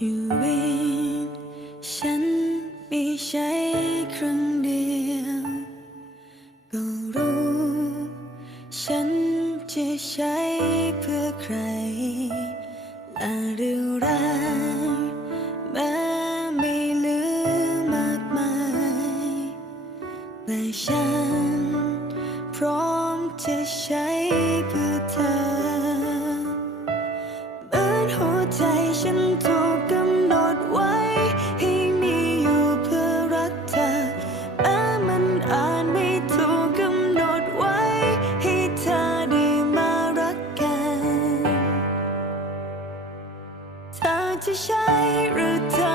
ชีวิตฉันมีใช้ครั้งเดียว ก็รู้ ฉันจะใช้เพื่อใครและเรื่องรักแม้ไม่ลืมมากมายแต่ฉันพร้อมจะใช้เพื่อเธอ to shy root.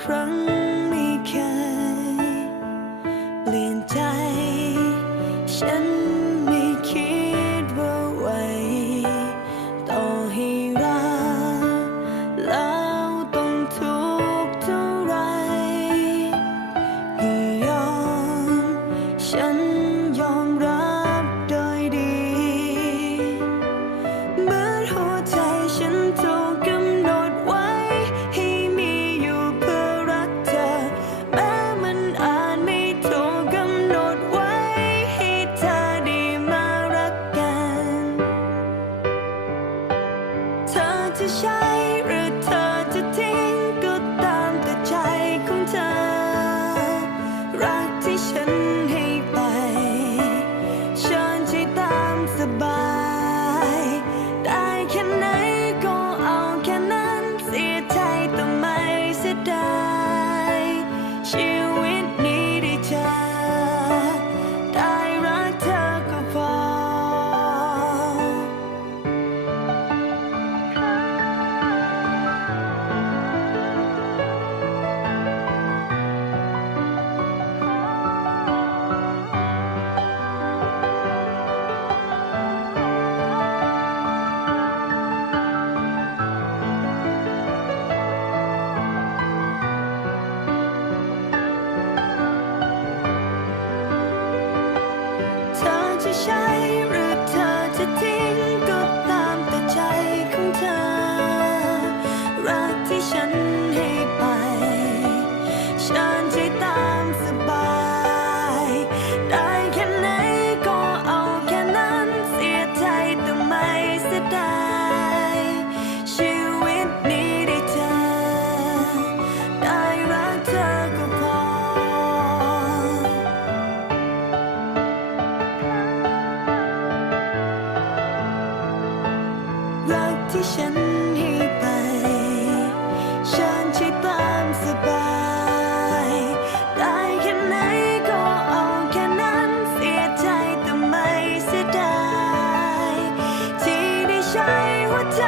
crying จะใช้หรือเธอจะทิ้งก็ตามแต่ใจของเธอ รักที่ฉัน รักที่ฉันให้ไปฉันใช้ตามสบาย ได้แค่ไหนก็เอาแค่นั้นเสียใจแต่ไม่เสียดายที่ได้ใช้หัวใจ